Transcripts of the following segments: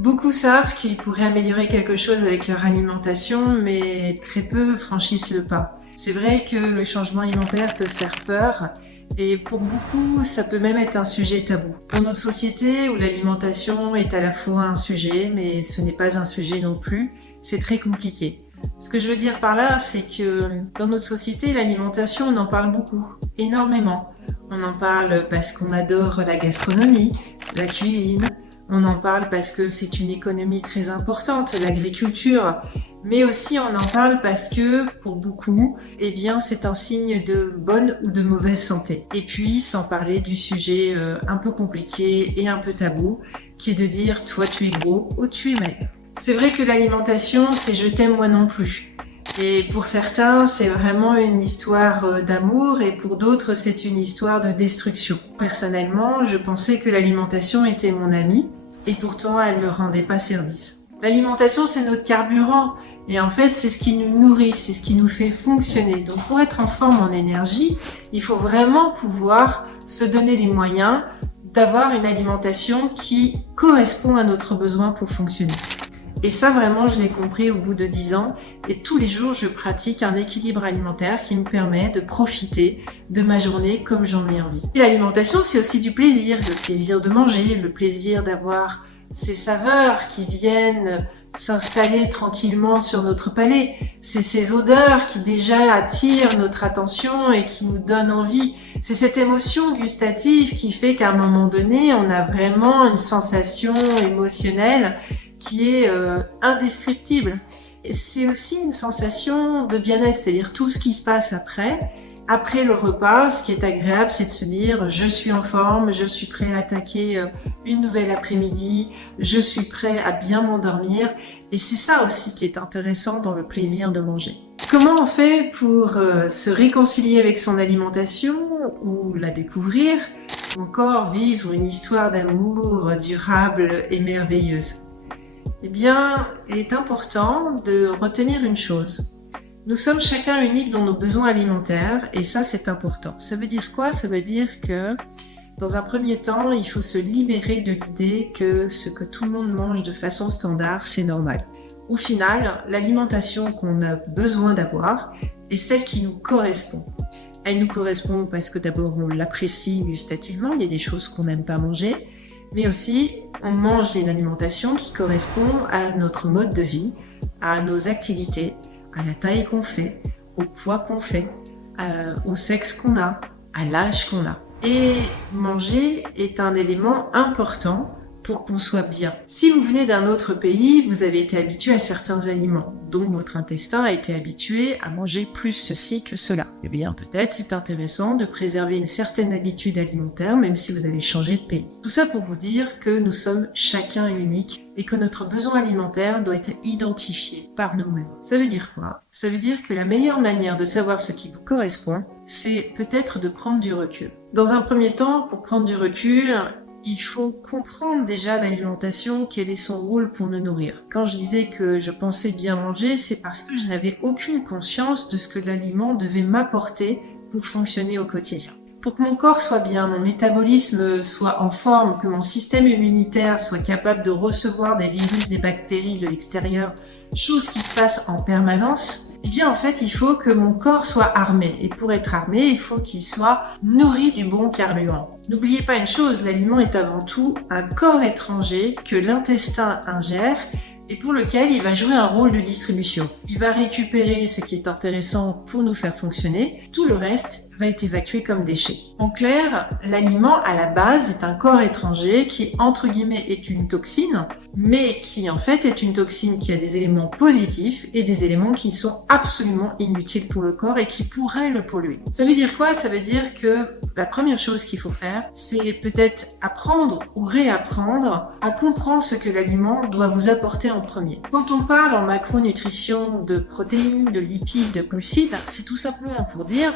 Beaucoup savent qu'ils pourraient améliorer quelque chose avec leur alimentation, mais très peu franchissent le pas. C'est vrai que le changement alimentaire peut faire peur, et pour beaucoup, ça peut même être un sujet tabou. Pour notre société où l'alimentation est à la fois un sujet, mais ce n'est pas un sujet non plus, c'est très compliqué. Ce que je veux dire par là, c'est que dans notre société, l'alimentation, on en parle beaucoup, énormément. On en parle parce qu'on adore la gastronomie, la cuisine. On en parle parce que c'est une économie très importante, l'agriculture. Mais aussi on en parle parce que, pour beaucoup, eh bien, c'est un signe de bonne ou de mauvaise santé. Et puis, sans parler du sujet un peu compliqué et un peu tabou, qui est de dire, toi tu es gros ou tu es maigre. C'est vrai que l'alimentation, c'est je t'aime moi non plus. Et pour certains, c'est vraiment une histoire d'amour et pour d'autres, c'est une histoire de destruction. Personnellement, je pensais que l'alimentation était mon amie et pourtant, elle ne me rendait pas service. L'alimentation, c'est notre carburant et en fait, c'est ce qui nous nourrit, c'est ce qui nous fait fonctionner. Donc, pour être en forme en énergie, il faut vraiment pouvoir se donner les moyens d'avoir une alimentation qui correspond à notre besoin pour fonctionner. Et ça, vraiment, je l'ai compris au bout de 10 ans. Et tous les jours, je pratique un équilibre alimentaire qui me permet de profiter de ma journée comme j'en ai envie. Et l'alimentation, c'est aussi du plaisir. Le plaisir de manger, le plaisir d'avoir ces saveurs qui viennent s'installer tranquillement sur notre palais. C'est ces odeurs qui déjà attirent notre attention et qui nous donnent envie. C'est cette émotion gustative qui fait qu'à un moment donné, on a vraiment une sensation émotionnelle qui est indescriptible. Et c'est aussi une sensation de bien-être, c'est-à-dire tout ce qui se passe après le repas, ce qui est agréable, c'est de se dire je suis en forme, je suis prêt à attaquer une nouvelle après-midi, je suis prêt à bien m'endormir. Et c'est ça aussi qui est intéressant dans le plaisir de manger. Comment on fait pour se réconcilier avec son alimentation ou la découvrir, ou encore vivre une histoire d'amour durable et merveilleuse? Eh bien, il est important de retenir une chose. Nous sommes chacun uniques dans nos besoins alimentaires et ça, c'est important. Ça veut dire quoi? Ça veut dire que, dans un premier temps, il faut se libérer de l'idée que ce que tout le monde mange de façon standard, c'est normal. Au final, l'alimentation qu'on a besoin d'avoir est celle qui nous correspond. Elle nous correspond parce que d'abord, on l'apprécie gustativement, il y a des choses qu'on n'aime pas manger, mais aussi on mange une alimentation qui correspond à notre mode de vie, à nos activités, à la taille qu'on fait, au poids qu'on fait, au sexe qu'on a, à l'âge qu'on a. Et manger est un élément important pour qu'on soit bien. Si vous venez d'un autre pays, vous avez été habitué à certains aliments, donc votre intestin a été habitué à manger plus ceci que cela. Eh bien, peut-être c'est intéressant de préserver une certaine habitude alimentaire, même si vous avez changé de pays. Tout ça pour vous dire que nous sommes chacun unique et que notre besoin alimentaire doit être identifié par nous-mêmes. Ça veut dire quoi? Ça veut dire que la meilleure manière de savoir ce qui vous correspond, c'est peut-être de prendre du recul. Dans un premier temps, pour prendre du recul, il faut comprendre déjà l'alimentation, quel est son rôle pour nous nourrir. Quand je disais que je pensais bien manger, c'est parce que je n'avais aucune conscience de ce que l'aliment devait m'apporter pour fonctionner au quotidien. Pour que mon corps soit bien, mon métabolisme soit en forme, que mon système immunitaire soit capable de recevoir des virus, des bactéries de l'extérieur, chose qui se passe en permanence, eh bien en fait il faut que mon corps soit armé. Et pour être armé, il faut qu'il soit nourri du bon carburant. N'oubliez pas une chose, l'aliment est avant tout un corps étranger que l'intestin ingère et pour lequel il va jouer un rôle de distribution. Il va récupérer ce qui est intéressant pour nous faire fonctionner, tout le reste va être évacué comme déchet. En clair, l'aliment à la base est un corps étranger qui, entre guillemets, est une toxine, mais qui en fait est une toxine qui a des éléments positifs et des éléments qui sont absolument inutiles pour le corps et qui pourraient le polluer. Ça veut dire quoi? Ça veut dire que la première chose qu'il faut faire, c'est peut-être apprendre ou réapprendre à comprendre ce que l'aliment doit vous apporter en premier. Quand on parle en macronutrition de protéines, de lipides, de glucides, c'est tout simplement pour dire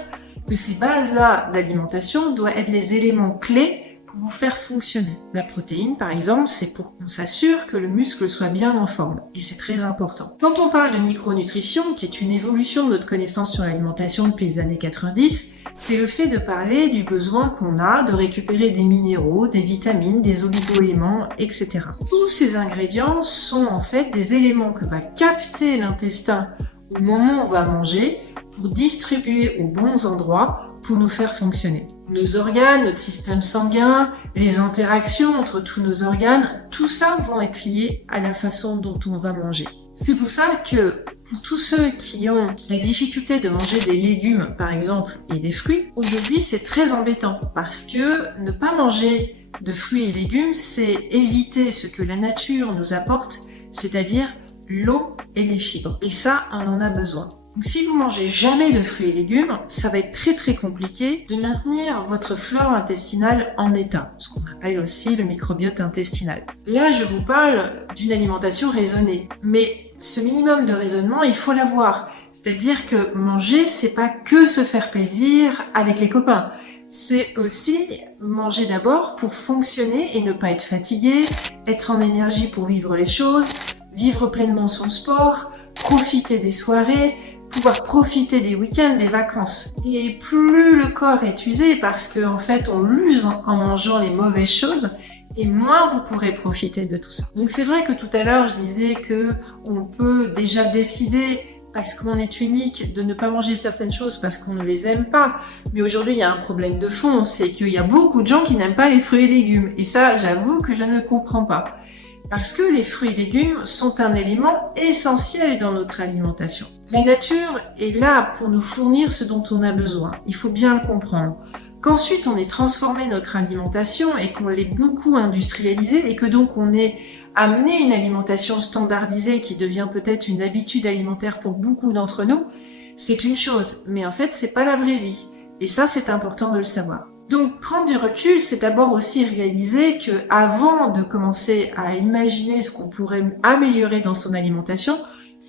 que ces bases-là d'alimentation doivent être les éléments clés vous faire fonctionner. La protéine, par exemple, c'est pour qu'on s'assure que le muscle soit bien en forme, et c'est très important. Quand on parle de micronutrition, qui est une évolution de notre connaissance sur l'alimentation depuis les années 90, c'est le fait de parler du besoin qu'on a de récupérer des minéraux, des vitamines, des oligo-éléments, etc. Tous ces ingrédients sont en fait des éléments que va capter l'intestin au moment où on va manger pour distribuer aux bons endroits pour nous faire fonctionner. Nos organes, notre système sanguin, les interactions entre tous nos organes, tout ça vont être liés à la façon dont on va manger. C'est pour ça que pour tous ceux qui ont la difficulté de manger des légumes, par exemple, et des fruits, aujourd'hui c'est très embêtant parce que ne pas manger de fruits et légumes, c'est éviter ce que la nature nous apporte, c'est-à-dire l'eau et les fibres. Et ça, on en a besoin. Donc si vous mangez jamais de fruits et légumes, ça va être très très compliqué de maintenir votre flore intestinale en état, ce qu'on appelle aussi le microbiote intestinal. Là, je vous parle d'une alimentation raisonnée, mais ce minimum de raisonnement, il faut l'avoir. C'est-à-dire que manger, c'est pas que se faire plaisir avec les copains. C'est aussi manger d'abord pour fonctionner et ne pas être fatigué, être en énergie pour vivre les choses, vivre pleinement son sport, profiter des soirées, pouvoir profiter des week-ends, des vacances. Et plus le corps est usé, parce qu'en fait on l'use en mangeant les mauvaises choses, et moins vous pourrez profiter de tout ça. Donc c'est vrai que tout à l'heure je disais que on peut déjà décider, parce qu'on est unique, de ne pas manger certaines choses parce qu'on ne les aime pas. Mais aujourd'hui il y a un problème de fond, c'est qu'il y a beaucoup de gens qui n'aiment pas les fruits et légumes. Et ça, j'avoue que je ne comprends pas. Parce que les fruits et légumes sont un élément essentiel dans notre alimentation. La nature est là pour nous fournir ce dont on a besoin. Il faut bien le comprendre. Qu'ensuite on ait transformé notre alimentation et qu'on l'ait beaucoup industrialisée et que donc on ait amené une alimentation standardisée qui devient peut-être une habitude alimentaire pour beaucoup d'entre nous, c'est une chose. Mais en fait, c'est pas la vraie vie. Et ça, c'est important de le savoir. Donc, prendre du recul, c'est d'abord aussi réaliser que avant de commencer à imaginer ce qu'on pourrait améliorer dans son alimentation,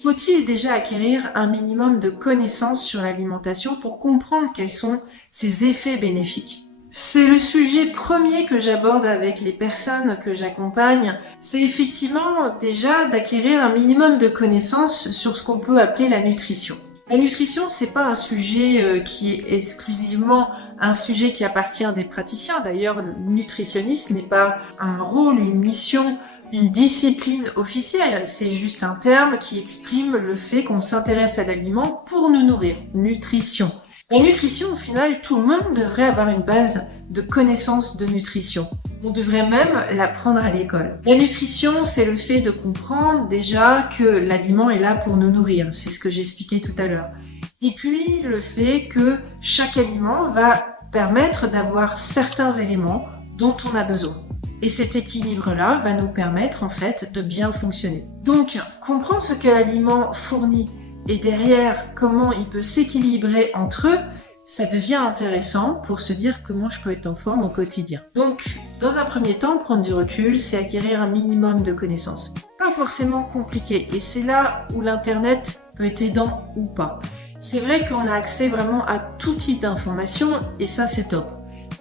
faut-il déjà acquérir un minimum de connaissances sur l'alimentation pour comprendre quels sont ses effets bénéfiques. C'est le sujet premier que j'aborde avec les personnes que j'accompagne. C'est effectivement déjà d'acquérir un minimum de connaissances sur ce qu'on peut appeler la nutrition. La nutrition, c'est pas un sujet qui est exclusivement un sujet qui appartient à des praticiens. D'ailleurs, le nutritionniste n'est pas un rôle, une mission, une discipline officielle. C'est juste un terme qui exprime le fait qu'on s'intéresse à l'aliment pour nous nourrir. Nutrition. La nutrition, au final, tout le monde devrait avoir une base de connaissances de nutrition. On devrait même l'apprendre à l'école. La nutrition, c'est le fait de comprendre déjà que l'aliment est là pour nous nourrir. C'est ce que j'expliquais tout à l'heure. Et puis, le fait que chaque aliment va permettre d'avoir certains éléments dont on a besoin. Et cet équilibre-là va nous permettre, en fait, de bien fonctionner. Donc, comprendre ce que l'aliment fournit et derrière, comment il peut s'équilibrer entre eux, ça devient intéressant pour se dire comment je peux être en forme au quotidien. Donc, dans un premier temps, prendre du recul, c'est acquérir un minimum de connaissances. Pas forcément compliqué, et c'est là où l'Internet peut être aidant ou pas. C'est vrai qu'on a accès vraiment à tout type d'informations, et ça c'est top.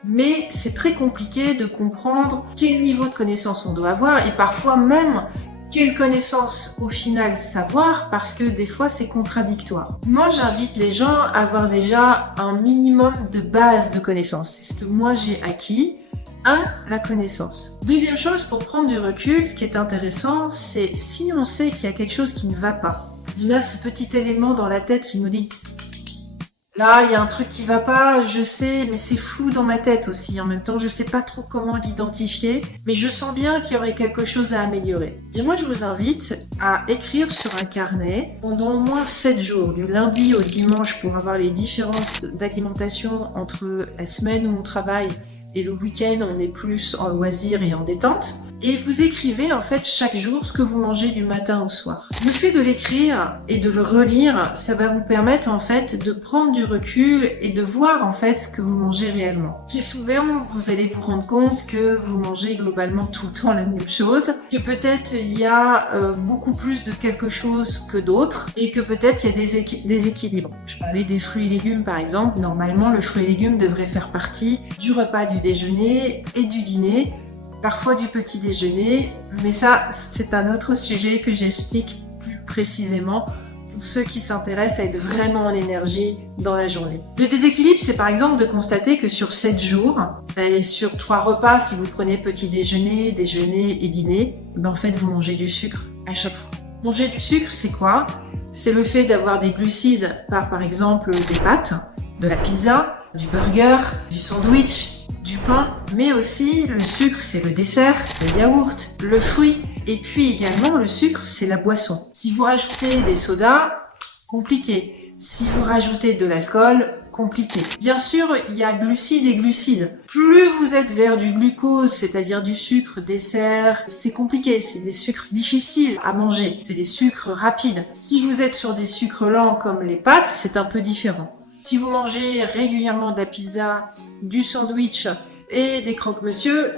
Mais c'est très compliqué de comprendre quel niveau de connaissance on doit avoir, et parfois même quelle connaissance au final savoir, parce que des fois c'est contradictoire. Moi j'invite les gens à avoir déjà un minimum de base de connaissances. C'est ce que moi j'ai acquis. La connaissance. Deuxième chose, pour prendre du recul, ce qui est intéressant, c'est si on sait qu'il y a quelque chose qui ne va pas. On a ce petit élément dans la tête qui nous dit là, il y a un truc qui va pas, je sais, mais c'est flou dans ma tête aussi. En même temps, je sais pas trop comment l'identifier, mais je sens bien qu'il y aurait quelque chose à améliorer. Et moi, je vous invite à écrire sur un carnet pendant au moins 7 jours, du lundi au dimanche, pour avoir les différences d'alimentation entre la semaine où on travaille et le week-end, on est plus en loisir et en détente. et vous écrivez en fait chaque jour ce que vous mangez du matin au soir. Le fait de l'écrire et de le relire, ça va vous permettre en fait de prendre du recul et de voir en fait ce que vous mangez réellement. Très souvent, vous allez vous rendre compte que vous mangez globalement tout le temps la même chose, que peut-être il y a beaucoup plus de quelque chose que d'autres et que peut-être il y a des déséquilibres. Je parlais des fruits et légumes par exemple. Normalement, le fruit et légumes devrait faire partie du repas du déjeuner et du dîner, parfois du petit déjeuner, mais ça, c'est un autre sujet que j'explique plus précisément pour ceux qui s'intéressent à être vraiment en énergie dans la journée. Le déséquilibre, c'est par exemple de constater que sur 7 jours, et sur 3 repas, si vous prenez petit déjeuner, déjeuner et dîner, en fait, vous mangez du sucre à chaque fois. Manger du sucre, c'est quoi? C'est le fait d'avoir des glucides par exemple des pâtes, de la pizza, du burger, du sandwich, du pain, mais aussi le sucre, c'est le dessert, le yaourt, le fruit, et puis également le sucre, c'est la boisson. Si vous rajoutez des sodas, compliqué. Si vous rajoutez de l'alcool, compliqué. Bien sûr, il y a glucides et glucides. Plus vous êtes vers du glucose, c'est-à-dire du sucre, dessert, c'est compliqué, c'est des sucres difficiles à manger, c'est des sucres rapides. Si vous êtes sur des sucres lents comme les pâtes, c'est un peu différent. Si vous mangez régulièrement de la pizza, du sandwich et des croque-monsieur,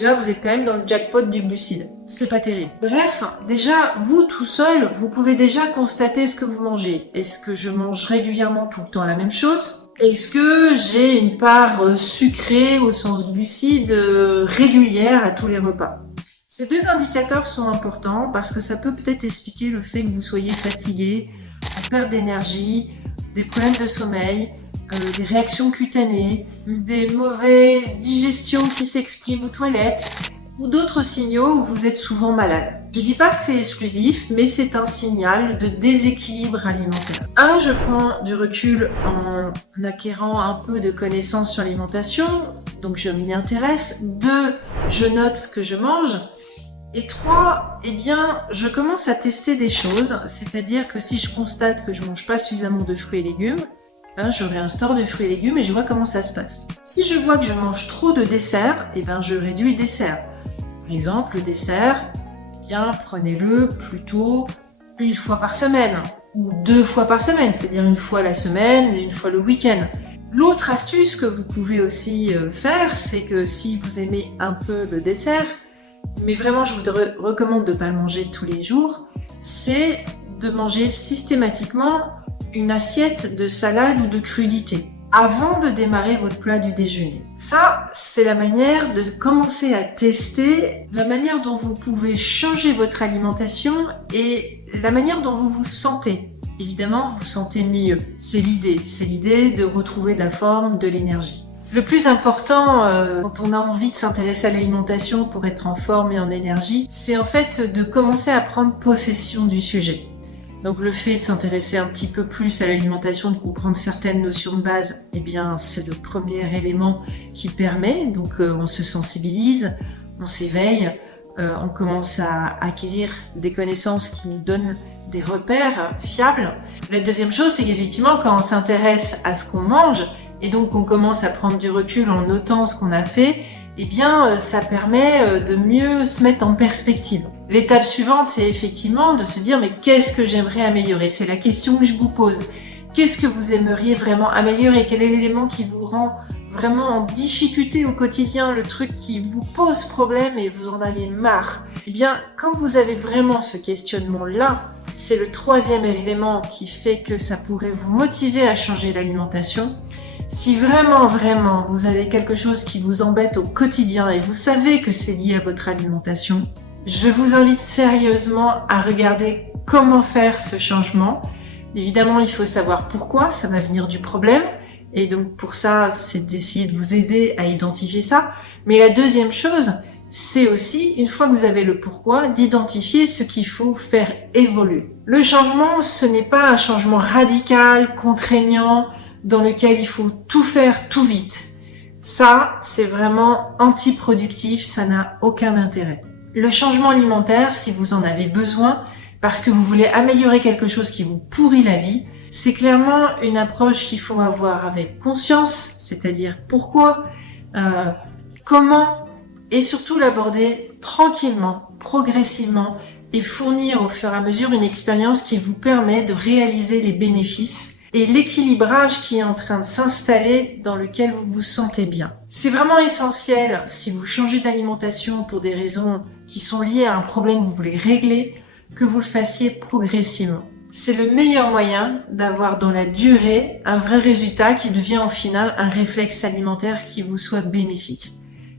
là vous êtes quand même dans le jackpot du glucide. C'est pas terrible. Bref, déjà, vous tout seul, vous pouvez déjà constater ce que vous mangez. Est-ce que je mange régulièrement tout le temps la même chose? Est-ce que j'ai une part sucrée au sens glucide régulière à tous les repas? Ces deux indicateurs sont importants parce que ça peut peut-être expliquer le fait que vous soyez fatigué, en perte d'énergie, des problèmes de sommeil, des réactions cutanées, des mauvaises digestions qui s'expriment aux toilettes, ou d'autres signaux où vous êtes souvent malade. Je dis pas que c'est exclusif, mais c'est un signal de déséquilibre alimentaire. 1, je prends du recul en acquérant un peu de connaissances sur l'alimentation, donc je m'y intéresse. 2, je note ce que je mange. Et 3, eh bien, je commence à tester des choses, c'est-à-dire que si je constate que je mange pas suffisamment de fruits et légumes, je réinstaure des fruits et légumes et je vois comment ça se passe. Si je vois que je mange trop de dessert, eh ben, je réduis le dessert. Par exemple, le dessert, eh bien, prenez-le plutôt 1 fois par semaine, ou 2 fois par semaine, c'est-à-dire 1 fois la semaine et 1 fois le week-end. L'autre astuce que vous pouvez aussi faire, c'est que si vous aimez un peu le dessert, mais vraiment je vous recommande de ne pas le manger tous les jours, c'est de manger systématiquement une assiette de salade ou de crudité avant de démarrer votre plat du déjeuner. Ça, c'est la manière de commencer à tester la manière dont vous pouvez changer votre alimentation et la manière dont vous vous sentez. Évidemment, vous vous sentez mieux. C'est l'idée de retrouver de la forme, de l'énergie. Le plus important quand on a envie de s'intéresser à l'alimentation pour être en forme et en énergie, c'est en fait de commencer à prendre possession du sujet. Donc le fait de s'intéresser un petit peu plus à l'alimentation, de comprendre certaines notions de base, eh bien c'est le premier élément qui permet. Donc on se sensibilise, on s'éveille, on commence à acquérir des connaissances qui nous donnent des repères fiables. La deuxième chose, c'est qu'effectivement quand on s'intéresse à ce qu'on mange, et donc on commence à prendre du recul en notant ce qu'on a fait, eh bien ça permet de mieux se mettre en perspective. L'étape suivante, c'est effectivement de se dire mais qu'est-ce que j'aimerais améliorer? C'est la question que je vous pose. Qu'est-ce que vous aimeriez vraiment améliorer? Quel est l'élément qui vous rend vraiment en difficulté au quotidien, le truc qui vous pose problème et vous en avez marre? Eh bien, quand vous avez vraiment ce questionnement-là, c'est le troisième élément qui fait que ça pourrait vous motiver à changer l'alimentation. Si vraiment vous avez quelque chose qui vous embête au quotidien et vous savez que c'est lié à votre alimentation, je vous invite sérieusement à regarder comment faire ce changement. Évidemment, il faut savoir pourquoi, ça va venir du problème. Et donc pour ça, c'est d'essayer de vous aider à identifier ça. Mais la deuxième chose, c'est aussi, une fois que vous avez le pourquoi, d'identifier ce qu'il faut faire évoluer. Le changement, ce n'est pas un changement radical, contraignant, dans lequel il faut tout faire tout vite. Ça, c'est vraiment antiproductif, ça n'a aucun intérêt. Le changement alimentaire, si vous en avez besoin, parce que vous voulez améliorer quelque chose qui vous pourrit la vie, c'est clairement une approche qu'il faut avoir avec conscience, c'est-à-dire pourquoi, comment, et surtout l'aborder tranquillement, progressivement et fournir au fur et à mesure une expérience qui vous permet de réaliser les bénéfices et l'équilibrage qui est en train de s'installer dans lequel vous vous sentez bien. C'est vraiment essentiel, si vous changez d'alimentation pour des raisons qui sont liées à un problème que vous voulez régler, que vous le fassiez progressivement. C'est le meilleur moyen d'avoir dans la durée un vrai résultat qui devient au final un réflexe alimentaire qui vous soit bénéfique.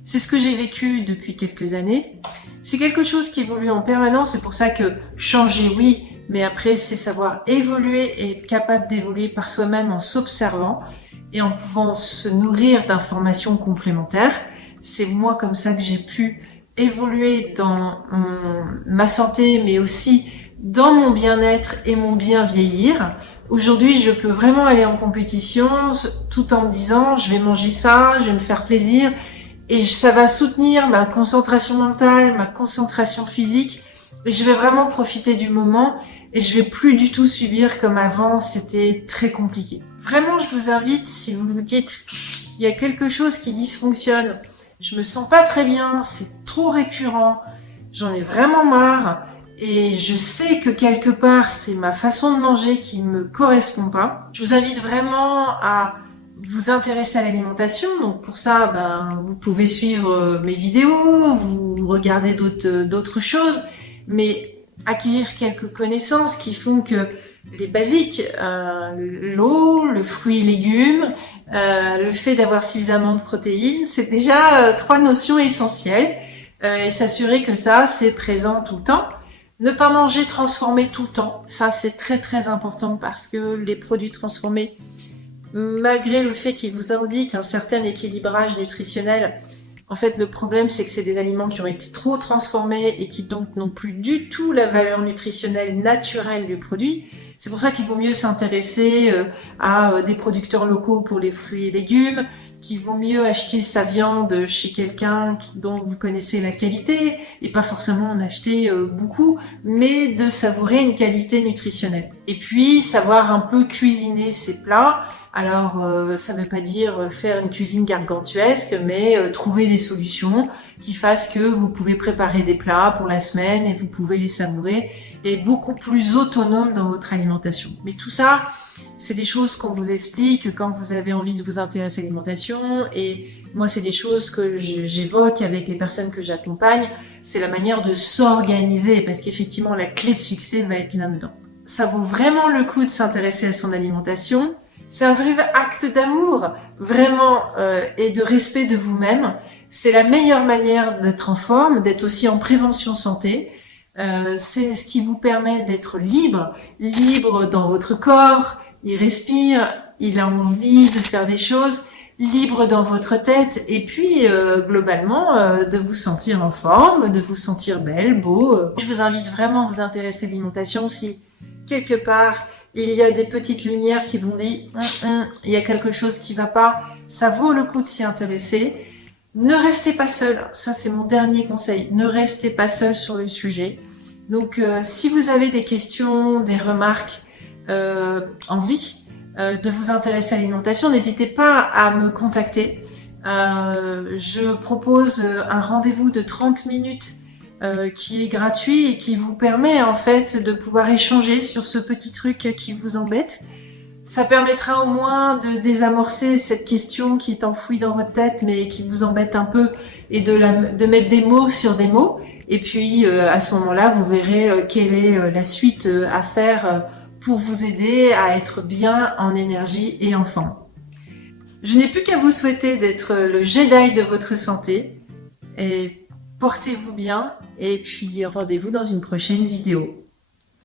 C'est ce que j'ai vécu depuis quelques années. C'est quelque chose qui évolue en permanence, c'est pour ça que changer, oui, mais après c'est savoir évoluer et être capable d'évoluer par soi-même en s'observant et en pouvant se nourrir d'informations complémentaires. C'est moi comme ça que j'ai pu évoluer dans ma santé, mais aussi dans mon bien-être et mon bien vieillir. Aujourd'hui, je peux vraiment aller en compétition tout en me disant je vais manger ça, je vais me faire plaisir et ça va soutenir ma concentration mentale, ma concentration physique et je vais vraiment profiter du moment et je vais plus du tout subir comme avant, c'était très compliqué. Vraiment, je vous invite, si vous vous dites il y a quelque chose qui dysfonctionne, je me sens pas très bien, c'est trop récurrent, j'en ai vraiment marre, et je sais que quelque part, c'est ma façon de manger qui me correspond pas. Je vous invite vraiment à vous intéresser à l'alimentation. Donc pour ça, vous pouvez suivre mes vidéos, vous regardez d'autres choses, mais acquérir quelques connaissances qui font que les basiques, l'eau, le fruit et légumes, le fait d'avoir suffisamment de protéines, c'est déjà 3 notions essentielles. Et s'assurer que ça, c'est présent tout le temps. Ne pas manger transformé tout le temps, ça c'est très très important parce que les produits transformés, malgré le fait qu'ils vous indiquent un certain équilibrage nutritionnel, en fait le problème c'est que c'est des aliments qui ont été trop transformés et qui donc n'ont plus du tout la valeur nutritionnelle naturelle du produit. C'est pour ça qu'il vaut mieux s'intéresser à des producteurs locaux pour les fruits et légumes, qu'il vaut mieux acheter sa viande chez quelqu'un dont vous connaissez la qualité, et pas forcément en acheter beaucoup, mais de savourer une qualité nutritionnelle. Et puis, savoir un peu cuisiner ses plats. Alors, ça ne veut pas dire faire une cuisine gargantuesque, mais trouver des solutions qui fassent que vous pouvez préparer des plats pour la semaine et vous pouvez les savourer et être beaucoup plus autonome dans votre alimentation. Mais tout ça, c'est des choses qu'on vous explique quand vous avez envie de vous intéresser à l'alimentation et moi, c'est des choses que j'évoque avec les personnes que j'accompagne. C'est la manière de s'organiser parce qu'effectivement, la clé de succès va être là-dedans. Ça vaut vraiment le coup de s'intéresser à son alimentation. C'est un vrai acte d'amour, vraiment, et de respect de vous-même. C'est la meilleure manière d'être en forme, d'être aussi en prévention santé. C'est ce qui vous permet d'être libre dans votre corps. Il respire, il a envie de faire des choses, libre dans votre tête, et puis globalement de vous sentir en forme, de vous sentir belle, beau. Je vous invite vraiment à vous intéresser à l'alimentation si quelque part il y a des petites lumières qui vous disent il y a quelque chose qui va pas, ça vaut le coup de s'y intéresser. Ne restez pas seul, ça c'est mon dernier conseil, ne restez pas seul sur le sujet. Donc si vous avez des questions, des remarques, envie de vous intéresser à l'alimentation, n'hésitez pas à me contacter. Je propose un rendez-vous de 30 minutes qui est gratuit et qui vous permet en fait de pouvoir échanger sur ce petit truc qui vous embête. Ça permettra au moins de désamorcer cette question qui est enfouie dans votre tête mais qui vous embête un peu et de mettre des mots sur des mots. Et puis à ce moment-là, vous verrez quelle est la suite à faire pour vous aider à être bien en énergie et en forme. Je n'ai plus qu'à vous souhaiter d'être le Jedi de votre santé et portez-vous bien et puis rendez-vous dans une prochaine vidéo.